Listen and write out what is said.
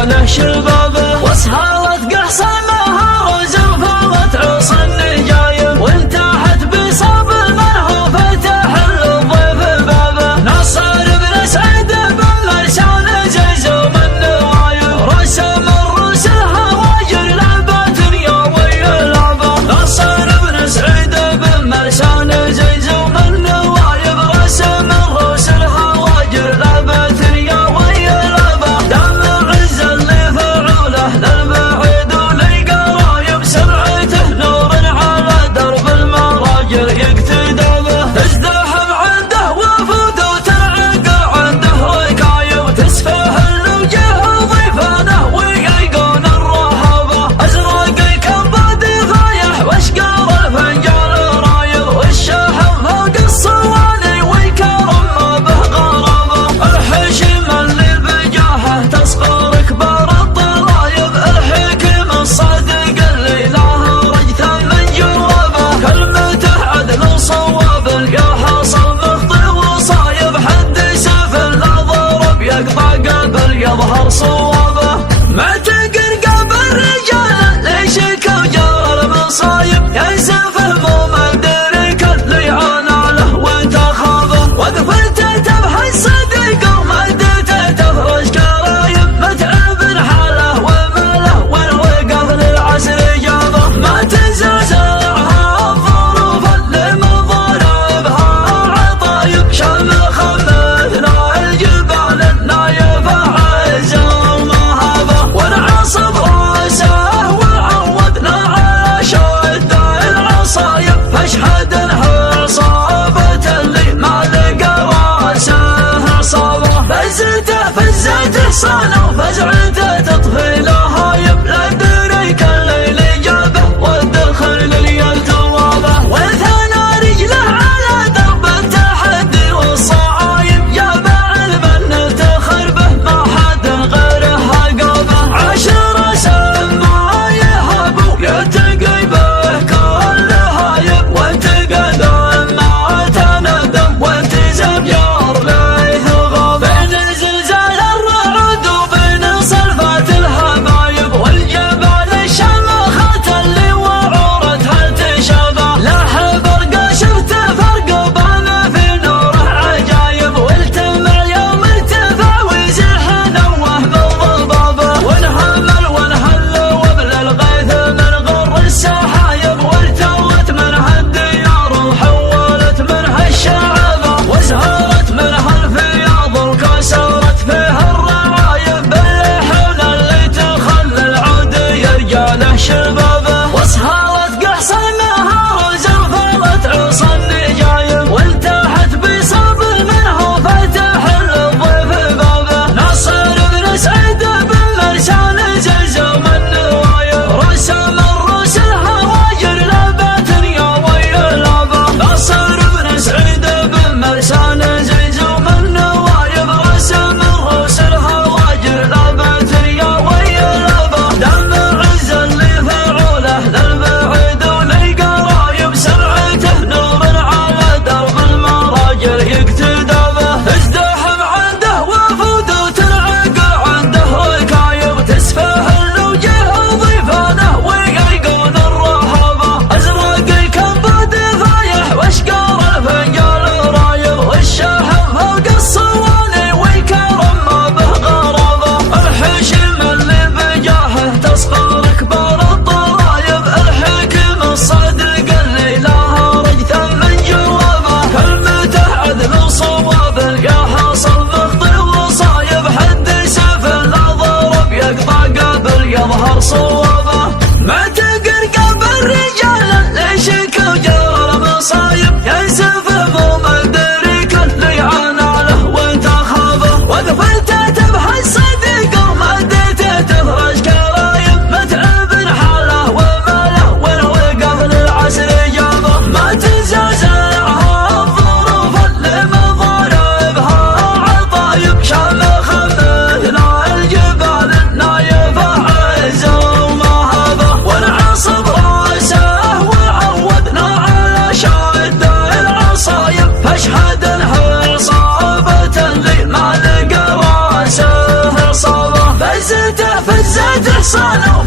رجاله شبابه، واسهرت قحصمها رزق فضت عصا النجايب، وانتاحت بصاب المرهوفة تحل الضيف بابه. نصر بن سعيد بن مرسان زيزوم النوايب، رسم الرسل هواجر لعبة يومي لعبه. نصر بن سعيد بن مرسان زيزوم النوايب، رسم الرسل هواجر لعبة يومي لعبه. دم عز اللي فعوله للبعيد وللقرايب، سمعته نور على درب المراجل يقتدى به. تزدحم عنده وفود وترعق عنده ركايب، تسفه الوجه ضيفانه ويقيقون الرهبه. ازرق كباد فايح واشقر الفنجان رايب، والشحم فوق الصواني والكرم ما به غرابه. الحشم اللي بجاهه تصغر كبار الضرايب، الحكم الصادق اللي له رجثا من جوابه. كلمته عدل صواب القى حصل مخطئ وصايب، حد سفل لا ضرب يقطع قبل يظهر صوابه. معتقر قبل رجال ليش كوجر المصايب، ينسف هموم الدرك اللي عانى له وتخابه. وقفته تبحث الصدق ومدته تفرش كرايب، متعب حاله وماله والوقف للعسر جابه. ما تنسى زرعها الظروف اللي من ضربها عطايب، شمل خمثنا الجبال النايفة عزة ومهابة. ونعصب راسه وعودنا على شد العصايب، فاشهد انها عصابة اللي ما لقى راسه عصابة. فزته صانع وفزعته تطفي لهايب، لا دريك الليل جابه والدخل لليل توابه. وثنى رجله على درب التحدي والصعايب، جاب علم تخر به ما حد غيره قابه. عشر سما يهب يتقي به كل هايب، وتقدم ما تندم وانتزب يار ليه غابه. بين زلزال الرعد وبين عزته فزت حصانه